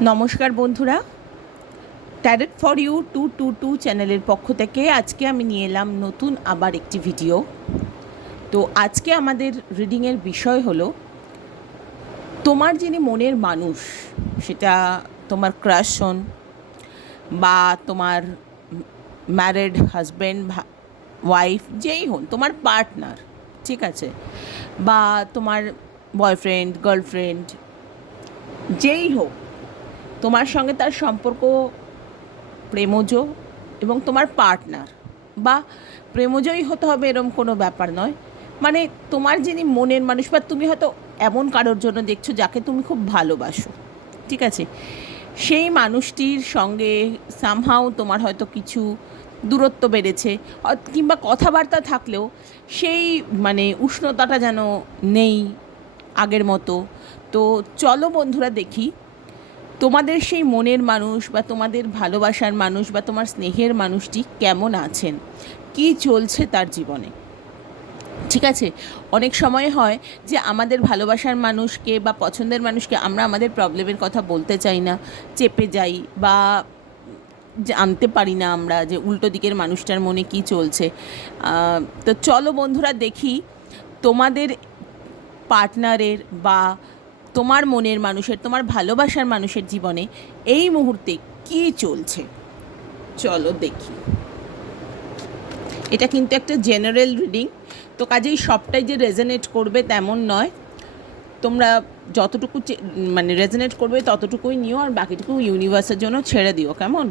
নমস্কার বন্ধুরা, tarot for you 222 চ্যানেলের পক্ষ থেকে আজকে আমি নিয়ে এলাম নতুন আবার একটি ভিডিও। তো আজকে আমাদের রিডিংয়ের বিষয় হলো তোমার যিনি মনের মানুষ, সেটা তোমার ক্রাশ হন বা তোমার ম্যারিড হাজব্যান্ড ওয়াইফ যেই হন, তোমার পার্টনার, ঠিক আছে, বা তোমার বয়ফ্রেন্ড গার্লফ্রেন্ড যেই হোক, তোমার সঙ্গে তার সম্পর্ক প্রেমজ এবং তোমার পার্টনার, বা প্রেমজই হতে হবে এরম কোনো ব্যাপার নয়। মানে তোমার যিনি মনের মানুষ, বা তুমি হয়তো এমন কারোর জন্য দেখছো যাকে তুমি খুব ভালোবাসো, ঠিক আছে, সেই মানুষটির সঙ্গে সামহাও তোমার হয়তো কিছু দূরত্ব বেড়েছে, কিংবা কথাবার্তা থাকলেও সেই মানে উষ্ণতাটা যেন নেই আগের মতো। তো চলো বন্ধুরা দেখি তোমাদের সেই মনের মানুষ বা তোমাদের ভালোবাসার মানুষ বা তোমার স্নেহের মানুষটি কেমন আছেন, কি চলছে তার জীবনে। ঠিক আছে, অনেক সময় হয় যে আমাদের ভালোবাসার মানুষকে বা পছন্দের মানুষকে আমরা আমাদের প্রবলেমের কথা বলতে চাই না, চেপে যাই, বা জানতে পারি না আমরা যে উল্টো দিকের মানুষটার মনে কি চলছে। তো চলো বন্ধুরা দেখি তোমাদের পার্টনারের বা তোমার মনের মানুষের, তোমার ভালোবাসার মানুষের জীবনে এই মুহূর্তে কী চলছে। চলো দেখি। এটা কিন্তু একটা জেনারেল রিডিং, তো কাজেই সবটাই যে রেজনেট করবে তেমন নয়। তোমরা যতটুকু মানে রেজনেট করবে ততটুকুই নিও, আর বাকিটুকু ইউনিভার্সের জন্য ছেড়ে দিও, কেমন।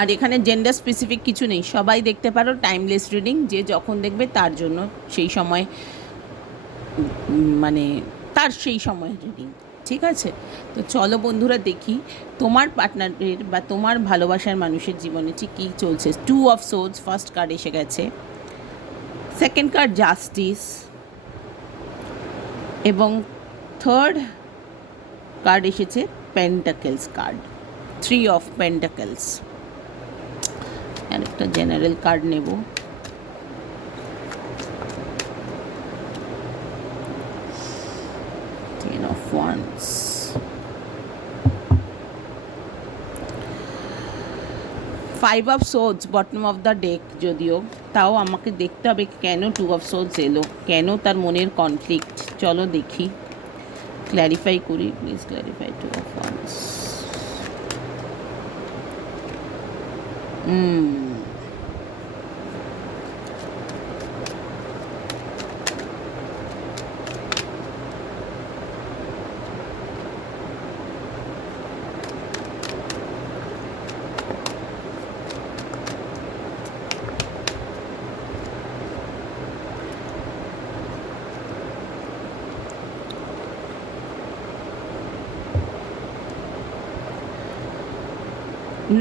আর এখানে জেন্ডার স্পেসিফিক কিছু নেই, সবাই দেখতে পারো, টাইমলেস রিডিং, যে যখন দেখবে তার জন্য সেই সময় মানে তার সেই সময় রিডিং, ঠিক আছে। তো চলো বন্ধুরা দেখি তোমার পার্টনারের বা তোমার ভালোবাসার মানুষের জীবনে ঠিক কী চলছে। 2 অফ সোর্ডস ফার্স্ট কার্ড এসে গেছে, সেকেন্ড কার্ড জাস্টিস, এবং থার্ড কার্ড এসেছে পেন্টাকেলস কার্ড, 3 অফ পেন্টাকেলস। আর একটা জেনারেল কার্ড নেব। Ten of Wands, five of swords bottom of the deck, যদিও তাও আমাকে দেখতে হবে কেন 2 অফ সোর্ডস এলো, কেন তার মনের কনফ্লিক্ট। চলো দেখি, ক্ল্যারিফাই করি, please clarify 2 of wands.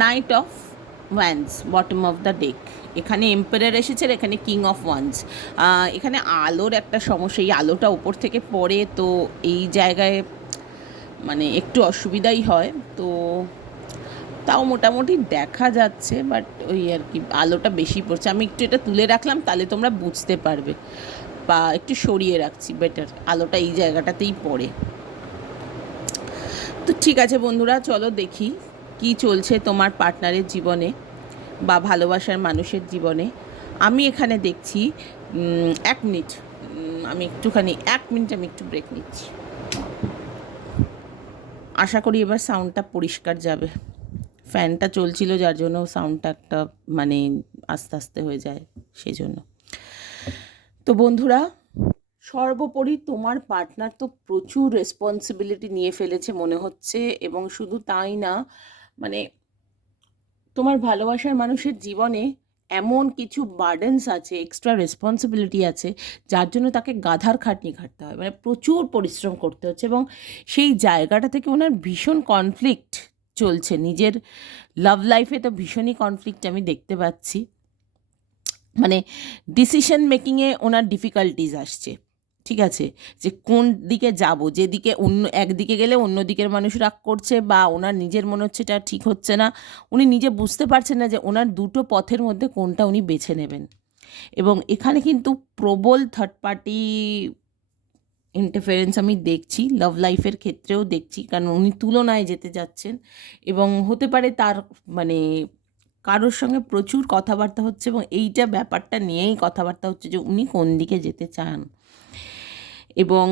Night of wands bottom of the deck, এখানে এম্পায়ার এসেছে, এখানে কিং অফ ওয়ান্স। এখানে আলোর একটা সমস্যা, এই আলোটা ওপর থেকে পড়ে, তো এই জায়গায় মানে একটু অসুবিধাই হয়। তো তাও মোটামুটি দেখা যাচ্ছে, বাট ওই আর কি আলোটা বেশি পড়ছে। আমি একটু এটা তুলে রাখলাম, তাহলে তোমরা বুঝতে পারবে, বা একটু সরিয়ে রাখছি, বেটার, আলোটা এই জায়গাটাতেই পড়ে। তো ঠিক আছে বন্ধুরা, চলো দেখি কি চলছে তোমার পার্টনারের জীবনে বা ভালোবাসার মানুষের জীবনে। আমি এখানে দেখছি 1 মিনিট, আমি একটুখানি 1 মিনিট আমি একটু ব্রেক নিচ্ছি। আশা করি এবার সাউন্ডটা পরিষ্কার যাবে। ফ্যানটা চলছিল যার জন্য সাউন্ডটা একটা মানে আস্তে আস্তে হয়ে যায়, সেই জন্য। তো বন্ধুরা, সর্বোপরি তোমার পার্টনার তো প্রচুর রেসপন্সিবিলিটি নিয়ে ফেলেছে মনে হচ্ছে, এবং শুধু তাই না, মানে তোমার ভালোবাসার মানুষের জীবনে এমন কিছু বার্ডেন্স আছে, এক্সট্রা রেসপন্সিবিলিটি আছে, যার জন্য তাকে গাধার খাটনি খাটতে হয়, মানে প্রচুর পরিশ্রম করতে হচ্ছে, এবং সেই জায়গাটা থেকে ওনার ভীষণ কনফ্লিক্ট চলছে নিজের লাভ লাইফে। তো ভীষণই কনফ্লিক্ট আমি দেখতে পাচ্ছি। মানে ডিসিশন মেকিংয়ে ওনার ডিফিকাল্টিজ আসছে, ঠিক আছে, যে কোন দিকে যাব, যেদিকে অন্য একদিকে গেলে অন্য দিকের মানুষ রাগ করছে বা ওনার নিজের মনে হচ্ছে এটা ঠিক হচ্ছে না, উনি নিজে বুঝতে পারছেন না যে ওনার দুটো পথের মধ্যে কোনটা উনি বেছে নেবেন। এবং এখানে কিন্তু প্রবল থার্ড পার্টি ইন্টারফারেন্স আমি দেখছি, লাভ লাইফের ক্ষেত্রেও দেখছি, কারণ উনি তুলনায় যেতে যাচ্ছেন এবং হতে পারে তার মানে কারোর সঙ্গে প্রচুর কথাবার্তা হচ্ছে এবং এইটা ব্যাপারটা নিয়েই কথাবার্তা হচ্ছে যে উনি কোন দিকে যেতে চান। এবং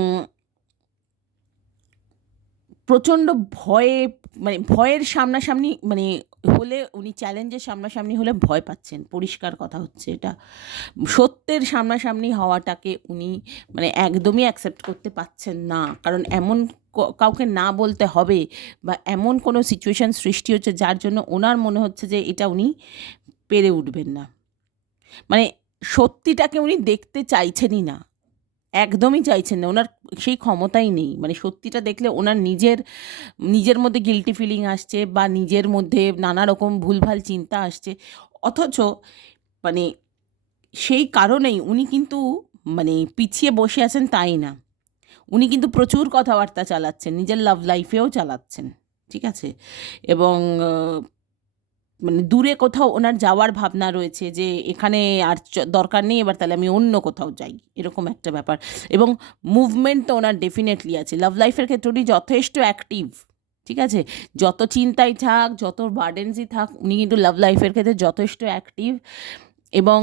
প্রচণ্ড ভয়ে, মানে ভয়ের সামনাসামনি মানে হলে উনি চ্যালেঞ্জের সামনাসামনি হলে ভয় পাচ্ছেন, পরিষ্কার কথা হচ্ছে এটা। সত্যের সামনাসামনি হওয়াটাকে উনি মানে একদমই অ্যাকসেপ্ট করতে পারছেন না, কারণ এমন কাউকে না বলতে হবে বা এমন কোনো সিচুয়েশান সৃষ্টি হচ্ছে যার জন্য ওনার মনে হচ্ছে যে এটা উনি পেরে উঠবেন না। মানে সত্যিটাকে উনি দেখতে চাইছেনই না, একদমই চাইছেন না, ওনার সেই ক্ষমতাই নেই। মানে সত্যিটা দেখলে ওনার নিজের মধ্যে গিল্টি ফিলিং আসছে বা নিজের মধ্যে নানা রকম ভুলভাল চিন্তা আসছে, অথচ মানে সেই কারণেই উনি কিন্তু মানে পিছিয়ে বসে আছেন তাই না, উনি কিন্তু প্রচুর কথাবার্তা চালাচ্ছেন, নিজের লাভ লাইফেও চালাচ্ছেন, ঠিক আছে। এবং মানে দূরে কোথাও ওনার যাওয়ার ভাবনা রয়েছে যে এখানে আর দরকার নেই, এবার তাহলে আমি অন্য কোথাও যাই, এরকম একটা ব্যাপার। এবং মুভমেন্ট তো ওনার ডেফিনেটলি আছে, লাভ লাইফের ক্ষেত্রে উনি যথেষ্ট অ্যাক্টিভ, ঠিক আছে। যত চিন্তাই থাক, যত বার্ডেন্সই থাক, উনি কিন্তু লাভ লাইফের ক্ষেত্রে যথেষ্ট অ্যাক্টিভ। এবং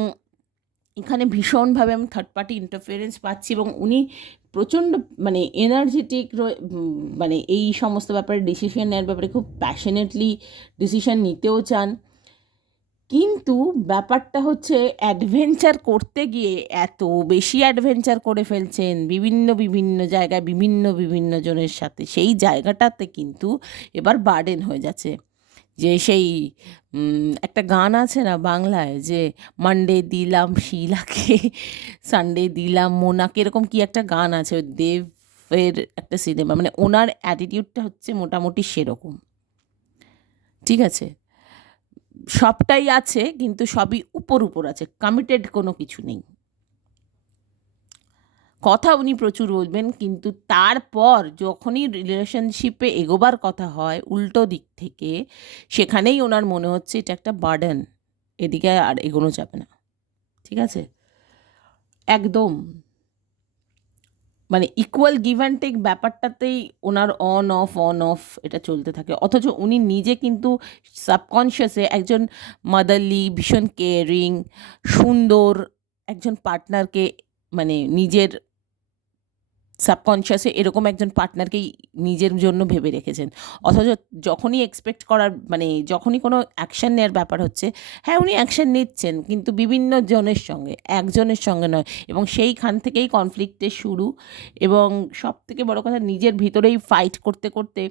এখানে ভীষণভাবে আমি থার্ড পার্টি ইন্টারফারেন্স পাচ্ছি এবং উনি প্রচণ্ড মানে এনার্জেটিক, মানে এই সমস্ত ব্যাপারে ডিসিশন নেওয়ার ব্যাপারে খুব প্যাশনেটলি ডিসিশন নিতেও চান। কিন্তু ব্যাপারটা হচ্ছে অ্যাডভেঞ্চার করতে গিয়ে এত বেশি অ্যাডভেঞ্চার করে ফেলছেন বিভিন্ন জায়গায় বিভিন্ন জনের সাথে, সেই জায়গাটাতে কিন্তু এবার বার্ডেন হয়ে যাচ্ছে। যে সেই একটা গান আছে না বাংলায়, যে মানডে দিলাম শিলাকে, সানডে দিলাম মোনাকে, এরকম কি একটা গান আছে, ওই দেবের একটা সিনেমা, মানে ওনার অ্যাটিটিউডটা হচ্ছে মোটামুটি সেরকম, ঠিক আছে। সবটাই আছে কিন্তু সবই উপর আছে, কমিটেড কোনো কিছু নেই। কথা উনি প্রচুর বলবেন, কিন্তু তারপর যখনই রিলেশনশিপে এগোবার কথা হয় উল্টো দিক থেকে, সেখানেই ওনার মনে হচ্ছে এটা একটা বার্ডেন, এদিকে আর এগোনো যাবে না, ঠিক আছে। একদম মানে ইকুয়াল গিভ অ্যান্ড টেক ব্যাপারটাতেই ওনার অন অফ এটা চলতে থাকে, অথচ উনি নিজে কিন্তু সাবকনশিয়াসে একজন মাদারলি, ভীষণ কেয়ারিং, সুন্দর একজন পার্টনারকে, মানে নিজের সাবকনশিয়াসে এরকম একজন পার্টনারকেই নিজের জন্য ভেবে রেখেছেন। অথচ যখনই এক্সপেক্ট করার মানে যখনই কোনো অ্যাকশান নেওয়ার ব্যাপার হচ্ছে, হ্যাঁ উনি অ্যাকশান নিচ্ছেন কিন্তু বিভিন্ন জনের সঙ্গে, একজনের সঙ্গে নয়, এবং সেইখান থেকেই কনফ্লিক্টের শুরু। এবং সবথেকে বড় কথা, নিজের ভিতরেই ফাইট করতে করতে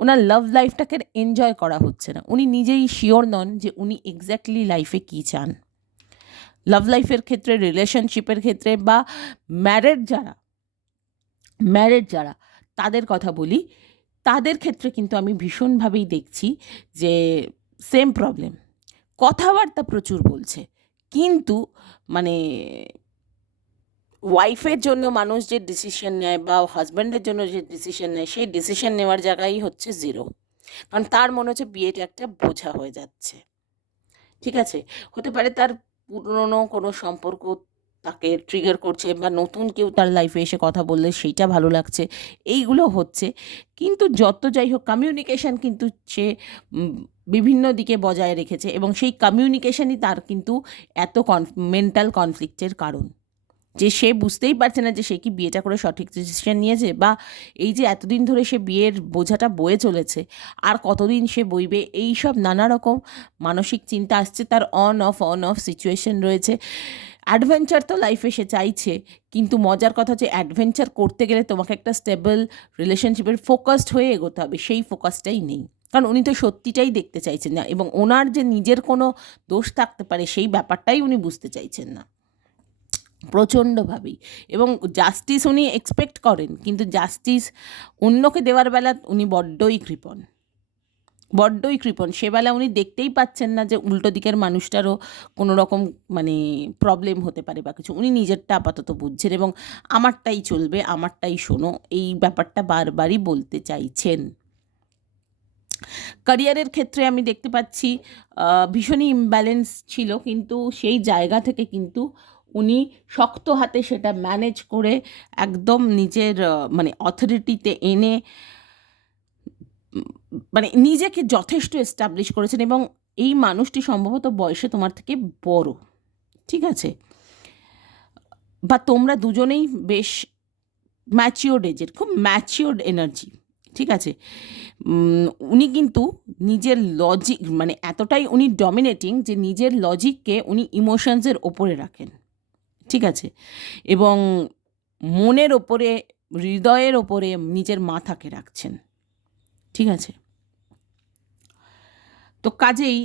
ওনার লাভ লাইফটাকে এনজয় করা হচ্ছে না, উনি নিজেই শিওর নন যে উনি এক্স্যাক্টলি লাইফে কী চান। লাভ লাইফের ক্ষেত্রে, রিলেশনশিপের ক্ষেত্রে বা ম্যারেড যারা তাদের কথা বলি, তাদের ক্ষেত্রে কিন্তু আমি ভীষণভাবেই দেখছি যে সেম প্রবলেম, কথাবার্তা প্রচুর বলছে কিন্তু মানে ওয়াইফের জন্য মানুষ যে ডিসিশন নেয় বা হাজব্যান্ডের জন্য যে ডিসিশন নেয়, সেই ডিসিশন নেওয়ার জায়গায় হচ্ছে জিরো, কারণ তার মনে হচ্ছে বিয়েটা একটা বোঝা হয়ে যাচ্ছে, ঠিক আছে। হতে পারে তার পুরনো কোনো সম্পর্ক তাকে ট্রিগার করছে বা নতুন কেউ তার লাইফে এসে কথা বললে সেইটা ভালো লাগছে, এইগুলো হচ্ছে। কিন্তু যত যাই হোক কমিউনিকেশান কিন্তু সে বিভিন্ন দিকে বজায় রেখেছে এবং সেই কমিউনিকেশানই তার কিন্তু এত মেন্টাল কনফ্লিক্টের কারণ, যে সে বুঝতেই পারছে না যে সে কি বিয়েটা করে সঠিক ডিসিশন নিয়েছে, বা এই যে এতদিন ধরে সে বিয়ের বোঝাটা বয়ে চলেছে আর কতদিন সে বইবে, এই সব নানা রকম মানসিক চিন্তা আসছে, তার অন অফ সিচুয়েশন রয়েছে। অ্যাডভেঞ্চার তো লাইফে সে চাইছে, কিন্তু মজার কথা হচ্ছে অ্যাডভেঞ্চার করতে গেলে তোমাকে একটা স্টেবল রিলেশনশিপের ফোকাসড হয়ে এগোতে হবে, সেই ফোকাসটাই নেই, কারণ উনি তো সত্যিটাই দেখতে চাইছেন না এবং ওনার যে নিজের কোনো দোষ থাকতে পারে সেই ব্যাপারটাই উনি বুঝতে চাইছেন না প্রচণ্ডভাবেই। এবং জাস্টিস উনি এক্সপেক্ট করেন, কিন্তু জাস্টিস অন্যকে দেওয়ার বেলা উনি বড্ডই কৃপণ, বড্ডই কৃপণ। সেবেলা উনি দেখতেই পাচ্ছেন না যে উল্টো দিকের মানুষটারও কোনো রকম মানে প্রবলেম হতে পারে বা কিছু। উনি নিজেরটা আপাতত বুঝছেন এবং আমারটাই চলবে, আমারটাই শোনো, এই ব্যাপারটা বারবারই বলতে চাইছেন। ক্যারিয়ারের ক্ষেত্রে আমি দেখতে পাচ্ছি ভীষণই ইমব্যালেন্স ছিল, কিন্তু সেই জায়গা থেকে কিন্তু উনি শক্ত হাতে সেটা ম্যানেজ করে একদম নিজের মানে অথরিটিতে এনে মানে নিজেকে যথেষ্ট এস্টাবলিশ করেছেন এবং এই মানুষটি সম্ভবত বয়সে তোমার থেকে বড়, ঠিক আছে? বা তোমরা দুজনেই বেশ ম্যাচিওর্ড এজের, খুব ম্যাচিওর্ড এনার্জি, ঠিক আছে? উনি কিন্তু নিজের লজিক মানে এতটাই উনি ডমিনেটিং যে নিজের লজিককে উনি ইমোশনসের ওপরে রাখেন, ঠিক আছে? এবং মনের ওপরে, হৃদয়ের ওপরে নিজের মাথাকে রাখছেন, ঠিক আছে? তো কাজেই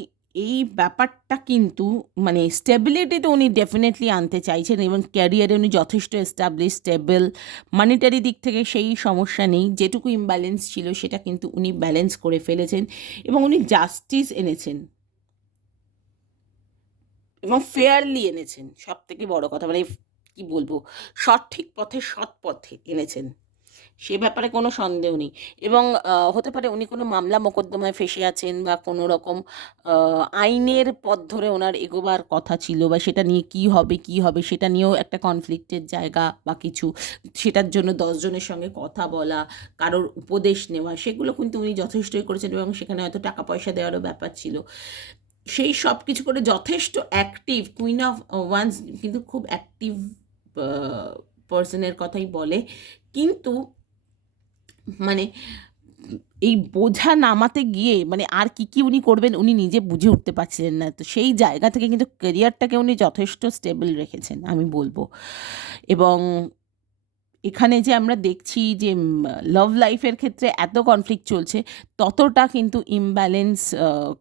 এই ব্যাপারটা কিন্তু মানে স্টেবিলিটি তো উনি ডেফিনেটলি আনতে চাইছেন এবং ক্যারিয়ারে উনি যথেষ্ট এস্টাবলিশ, স্টেবল, মানিটারি দিক থেকে সেই সমস্যা নেই। যেটুকু ইমব্যালেন্স ছিল সেটা কিন্তু উনি ব্যালেন্স করে ফেলেছেন এবং উনি জাস্টিস এনেছেন এবং ফেয়ারলি এনেছেন। সব থেকে বড় কথা মানে কি বলবো, সঠিক পথে, সৎ পথে এনেছেন, সে ব্যাপারে কোনো সন্দেহ নেই। এবং হতে পারে উনি কোনো মামলা মোকদ্দমায় ফেঁসে আছেন বা কোনো রকম আইনের পথ ধরে ওনার এগোবার কথা ছিল বা সেটা নিয়ে কি হবে কি হবে সেটা নিয়েও একটা কনফ্লিক্টের জায়গা বা কিছু, সেটার জন্য 10 জনের সঙ্গে কথা বলা, কারোর উপদেশ নেওয়া, সেগুলো কিন্তু উনি যথেষ্টই করেছেন এবং সেখানে হয়তো টাকা পয়সা দেওয়ারও ব্যাপার ছিল। সেই সব কিছু করে যথেষ্ট অ্যাক্টিভ কুইন অফ ওয়ান্স কিন্তু খুব অ্যাক্টিভ পার্সনের কথাই বলে, কিন্তু মানে এই বোঝা নামাতে গিয়ে মানে আর কি কি উনি করবেন উনি নিজে বুঝে উঠতে পারছিলেন না। তো সেই জায়গা থেকে কিন্তু ক্যারিয়ারটাকে উনি যথেষ্ট স্টেবল রেখেছেন আমি বলবো। এবং এখানে যে আমরা দেখছি যে লাভ লাইফের ক্ষেত্রে এত কনফ্লিক্ট চলছে, ততটা কিন্তু ইমব্যালেন্স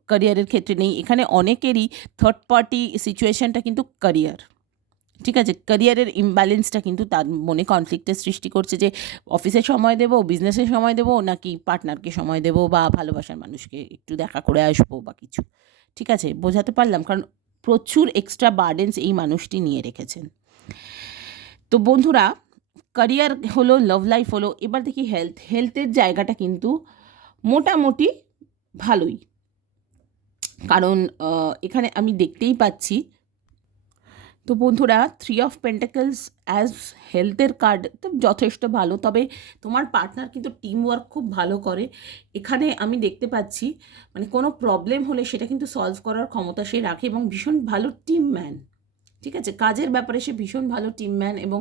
ক্যারিয়ারের ক্ষেত্রে নেই। এখানে অনেকেরই থার্ড পার্টি সিচুয়েশনটা কিন্তু ক্যারিয়ার, ঠিক আছে? ক্যারিয়ারের ইমব্যালেন্সটা কিন্তু তার মনে কনফ্লিক্টের সৃষ্টি করছে যে অফিসে সময় দেবো, বিজনেসে সময় দেবো, নাকি পার্টনারকে সময় দেবো বা ভালোবাসার মানুষকে একটু দেখা করে আসবো বা কিছু, ঠিক আছে? বোঝাতে পারলাম? কারণ প্রচুর এক্সট্রা বার্ডেন্স এই মানুষটি নিয়ে রেখেছেন। তো বন্ধুরা, ক্যারিয়ার হলো, লাভ লাইফ হলো, এবার দেখি হেলথের জায়গাটা কিন্তু মোটামুটি ভালোই। কারণ এখানে আমি দেখতেই পাচ্ছি, তো বন্ধুরা 3 অফ পেন্টাকলস অ্যাজ হেলথের কার্ড তো যথেষ্ট ভালো, তবে তোমার পার্টনার কিন্তু টিম ওয়ার্ক খুব ভালো করে। এখানে আমি দেখতে পাচ্ছি মানে কোনো প্রবলেম হলে সেটা কিন্তু সলভ করার ক্ষমতা সে রাখে এবং ভীষণ ভালো টিম ম্যান, ঠিক আছে? কাজের ব্যাপারে সে ভীষণ ভালো টিম ম্যান এবং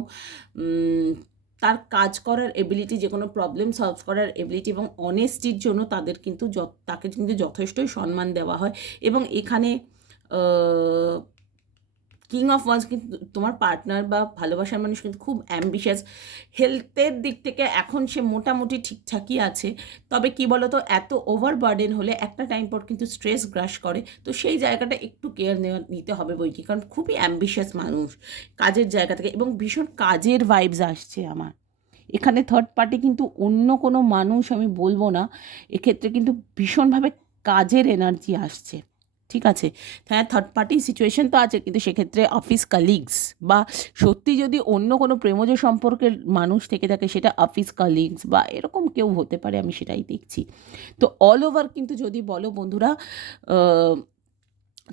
তার কাজ করার এবিলিটি, যে কোনো প্রবলেম সলভ করার এবিলিটি এবং অনেস্টির জন্য তাকে কিন্তু যথেষ্টই সম্মান দেওয়া হয়। এবং এখানে কিং অফ ওয়ান্স কিন্তু তোমার পার্টনার বা ভালোবাসার মানুষ কিন্তু খুব অ্যাম্বিশাস। হেলথের দিক থেকে এখন সে মোটামুটি ঠিকঠাকই আছে, তবে কি বলো তো, এত ওভারবার্ডেন হলে একটা টাইম পর কিন্তু স্ট্রেস গ্রাস করে। তো সেই জায়গাটা একটু কেয়ার নিতে হবে বই কি, কারণ খুবই অ্যাম্বিশাস মানুষ কাজের জায়গা থেকে এবং ভীষণ কাজের ভাইবস আসছে আমার এখানে। থার্ড পার্টি কিন্তু অন্য কোনো মানুষ আমি বলবো না, এক্ষেত্রে কিন্তু ভীষণভাবে কাজের এনার্জি আসছে, ঠিক আছে? হ্যাঁ, থার্ড পার্টি সিচুয়েশন তো আছে, কিন্তু সেক্ষেত্রে অফিস কালিগস বা সত্যি যদি অন্য কোনো প্রেমজ সম্পর্কের মানুষ থেকে থাকে সেটা অফিস কালিগস বা এরকম কেউ হতে পারে, আমি সেটাই দেখছি। তো অল ওভার কিন্তু যদি বলো বন্ধুরা,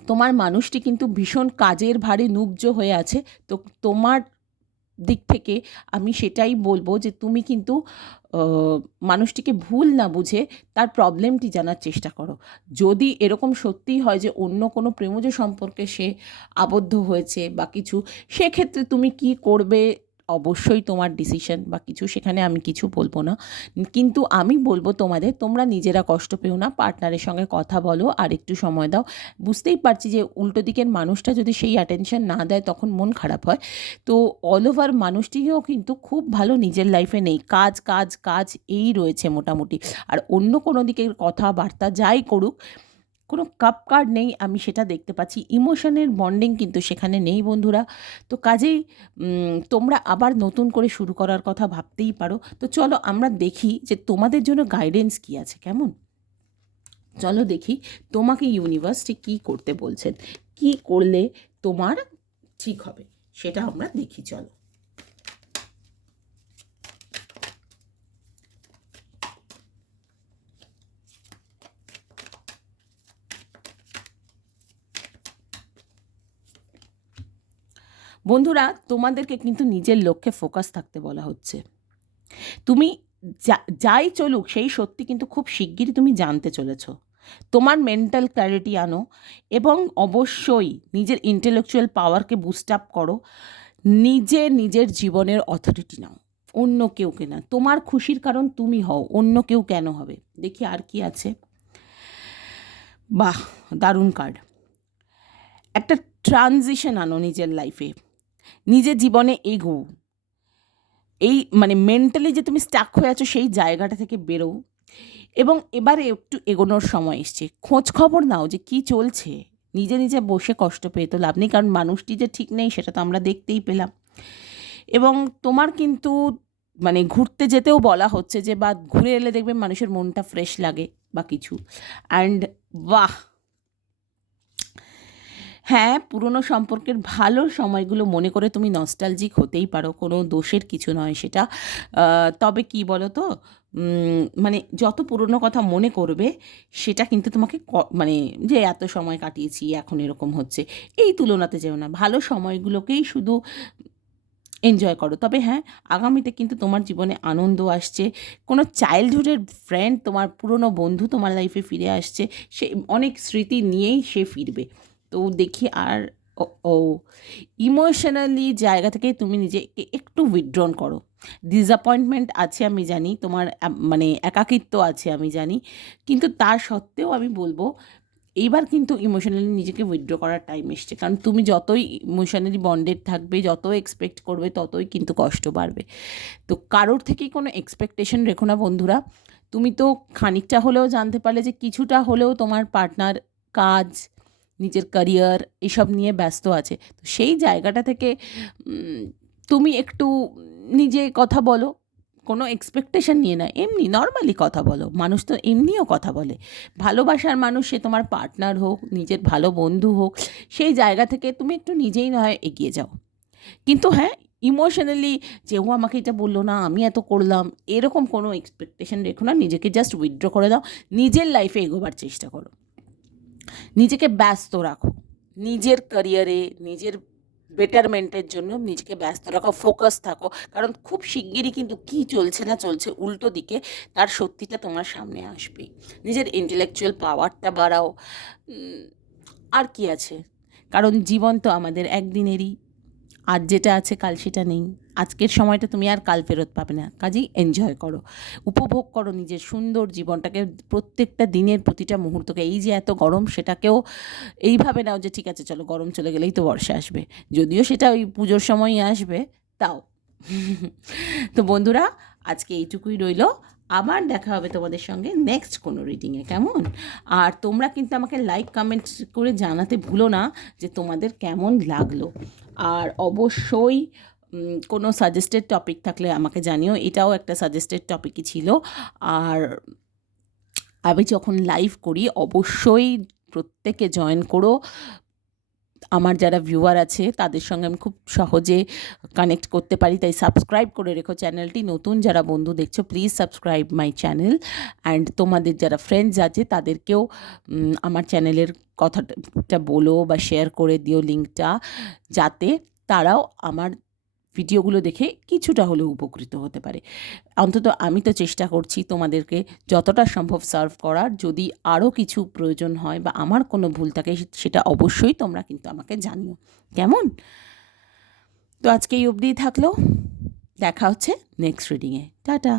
তোমার মানুষটি কিন্তু ভীষণ কাজের ভারে নুব্জ হয়ে আছে। তো তোমার দিক থেকে আমি সেটাই বলবো যে তুমি কিন্তু মানুষটিকে ভুল না বুঝে তার প্রবলেমটি জানার চেষ্টা করো। যদি এরকম সত্যিই হয় যে অন্য কোনো প্রেমজ সম্পর্কে সে আবদ্ধ হয়েছে বা কিছু, সেক্ষেত্রে তুমি কি করবে অবশ্যই তোমার ডিসিশন বা কিছু, সেখানে আমি কিছু বলবো না। কিন্তু আমি বলবো তোমরা নিজেরা কষ্ট পেও না, পার্টনারের সঙ্গে কথা বলো আর একটু সময় দাও। বুঝতেই পারছি যে উল্টো দিকের মানুষটা যদি সেই অ্যাটেনশন না দেয় তখন মন খারাপ হয়। তো অল ওভার মানুষটিও কিন্তু খুব ভালো নিজের লাইফে নেই, কাজ কাজ কাজ এই রয়েছে মোটামুটি। আর অন্য কোনো দিকের কথাবার্তা যাই করুক, কোনো কাপ কার্ড নেই, আমি সেটা দেখতে পাচ্ছি। ইমোশনের বন্ডিং কিন্তু সেখানে নেই বন্ধুরা। তো কাজেই তোমরা আবার নতুন করে শুরু করার কথা ভাবতেই পারো। তো চলো আমরা দেখি যে তোমাদের জন্য গাইডেন্স কী আছে, কেমন? চলো দেখি তোমাকে ইউনিভার্স ঠিক কী করতে বলছেন, কি করলে তোমার ঠিক হবে সেটা আমরা দেখি। চলো বন্ধুরা, তোমাদেরকে কিন্তু নিজের লক্ষ্যে ফোকাস থাকতে বলা হচ্ছে। তুমি যাই চলুক সেই সত্যি কিন্তু খুব শিগগিরই তুমি জানতে চলেছ। তোমার মেন্টাল ক্ল্যারিটি আনো এবং অবশ্যই নিজের ইন্টেলেকচুয়াল পাওয়ারকে বুস্ট আপ করো। নিজের জীবনের অথরিটি নাও, অন্য কেউকে না। তোমার খুশির কারণ তুমি হও, অন্য কেউ কেন হবে। দেখি আর কি আছে। বাহ, দারুণ কার্ড। একটা ট্রানজিশন আনো নিজের লাইফে, নিজের জীবনে এগো। এই মানে মেন্টালি যে তুমি স্টাক হয়ে আছো সেই জায়গাটা থেকে বেরো এবং এবারে একটু এগোনোর সময় এসছে। খোঁজ খবর নাও যে কি চলছে। নিজে বসে কষ্ট পেয়ে তো লাভ নেই, কারণ মানুষটি যে ঠিক নেই সেটা তো আমরা দেখতেই পেলাম। এবং তোমার কিন্তু মানে ঘুরতে যেতেও বলা হচ্ছে যে, বা ঘুরে এলে দেখবে মানুষের মনটা ফ্রেশ লাগে বা কিছু। অ্যান্ড বাহ, হ্যাঁ, পুরনো সম্পর্কের ভালো সময়গুলো মনে করে তুমি নস্টালজিক হতেই পারো, কোনো দোষের কিছু নয় সেটা। তবে কি বলো তো, মানে যত পুরনো কথা মনে করবে সেটা কিন্তু তোমাকে মানে যে এত সময় কাটিয়েছি এখন এরকম হচ্ছে, এই তুলনাতে যেও না। ভালো সময়গুলোকেই শুধু এনজয় করো। তবে হ্যাঁ, আগামীতে কিন্তু তোমার জীবনে আনন্দ আসছে। কোনো চাইল্ডহুডের ফ্রেন্ড, তোমার পুরনো বন্ধু তোমার লাইফে ফিরে আসছে। সে অনেক স্মৃতি নিয়েই সে ফিরবে। তো দেখি আর ও ইমোশনালি জায়গা থেকে তুমি নিজেকে একটু উইথড্রন করো। ডিসঅ্যাপয়েন্টমেন্ট আছে আমি জানি, তোমার মানে একাকিত্ব আছে আমি জানি, কিন্তু তার সত্ত্বেও আমি বলবো এইবার কিন্তু ইমোশনালি নিজেকে উইথড্র করার টাইম এসছে। কারণ তুমি যতই ইমোশনালি বন্ডেড থাকবে, যত এক্সপেক্ট করবে, ততই কিন্তু কষ্ট বাড়বে। তো কারোর থেকেই কোনো এক্সপেকটেশন রেখো না বন্ধুরা। তুমি তো খানিকটা হলেও জানতে পারলে যে কিছুটা হলেও তোমার পার্টনার কাজ, নিজের ক্যারিয়ার এসব নিয়ে ব্যস্ত আছে। তো সেই জায়গাটা থেকে তুমি একটু নিজে কথা বলো, কোনো এক্সপেকটেশন নিয়ে না, এমনি নর্মালি কথা বলো। মানুষ তো এমনিও কথা বলে। ভালোবাসার মানুষ, সে তোমার পার্টনার হোক, নিজের ভালো বন্ধু হোক, সেই জায়গা থেকে তুমি একটু নিজেই নয় এগিয়ে যাও। কিন্তু হ্যাঁ, ইমোশনালি যে ও আমাকে এটা বললো না, আমি এত করলাম, এরকম কোনো এক্সপেকটেশন রেখো না। নিজেকে জাস্ট উইথড্র করে দাও, নিজের লাইফে এগোবার চেষ্টা করো, নিজেকে ব্যস্ত রাখো, নিজের ক্যারিয়ারে, নিজের বেটারমেন্টের জন্য নিজেকে ব্যস্ত রাখো, ফোকাস থাকো। কারণ খুব শিগগিরই কিন্তু কী চলছে না চলছে উল্টো দিকে তার সত্যিটা তোমার সামনে আসবেই। নিজের ইন্টেলেকচুয়াল পাওয়ারটা বাড়াও। আর কি আছে, কারণ জীবন তো আমাদের একদিনেরই। আজ যেটা আছে কাল সেটা নেই। আজকের সময়টা তুমি আর কাল ফেরত পাবে না, কাজেই এনজয় করো, উপভোগ করো নিজের সুন্দর জীবনটাকে, প্রত্যেকটা দিনের প্রতিটা মুহূর্তকে। এই যে এত গরম, সেটাকেও এইভাবে নাও যে ঠিক আছে চলো গরম চলে গেলেই তো বর্ষা আসবে, যদিও সেটা ওই পুজোর সময়ই আসবে, তাও। তো বন্ধুরা, আজকে এইটুকুই রইল। আবার দেখা হবে তোমাদের সঙ্গে নেক্সট কোনো রিডিংয়ে, কেমন? আর তোমরা কিন্তু আমাকে লাইক কমেন্ট করে জানাতে ভুলো না যে তোমাদের কেমন লাগলো। আর অবশ্যই কোনো সাজেস্টেড টপিক থাকলে আমাকে জানিও। এটাও একটা সাজেস্টেড টপিকই ছিল। আর আমি যখন লাইভ করি অবশ্যই প্রত্যেকে জয়েন করো। আমার যারা ভিউয়ার আছে তাদের সঙ্গে আমি খুব সহজে কানেক্ট করতে পারি, তাই সাবস্ক্রাইব করে রেখো চ্যানেলটি। নতুন যারা বন্ধু দেখছো, please subscribe my channel. And তোমাদের যারা ফ্রেন্ডস আছে তাদেরকেও আমার চ্যানেলের কথাটা বলো বা শেয়ার করে দিও লিঙ্কটা, যাতে তারাও আমার ভিডিওগুলো দেখে কিছুটা হলেও উপকৃত হতে পারে। অন্তত আমি তো চেষ্টা করছি তোমাদেরকে যতটা সম্ভব সার্ভ করার। যদি আরও কিছু প্রয়োজন হয় বা আমার কোনো ভুল থাকে, সেটা অবশ্যই তোমরা কিন্তু আমাকে জানিও, কেমন? তো আজকে এই অবধিই থাকলো, দেখা হচ্ছে নেক্সট রিডিংয়ে। টাটা।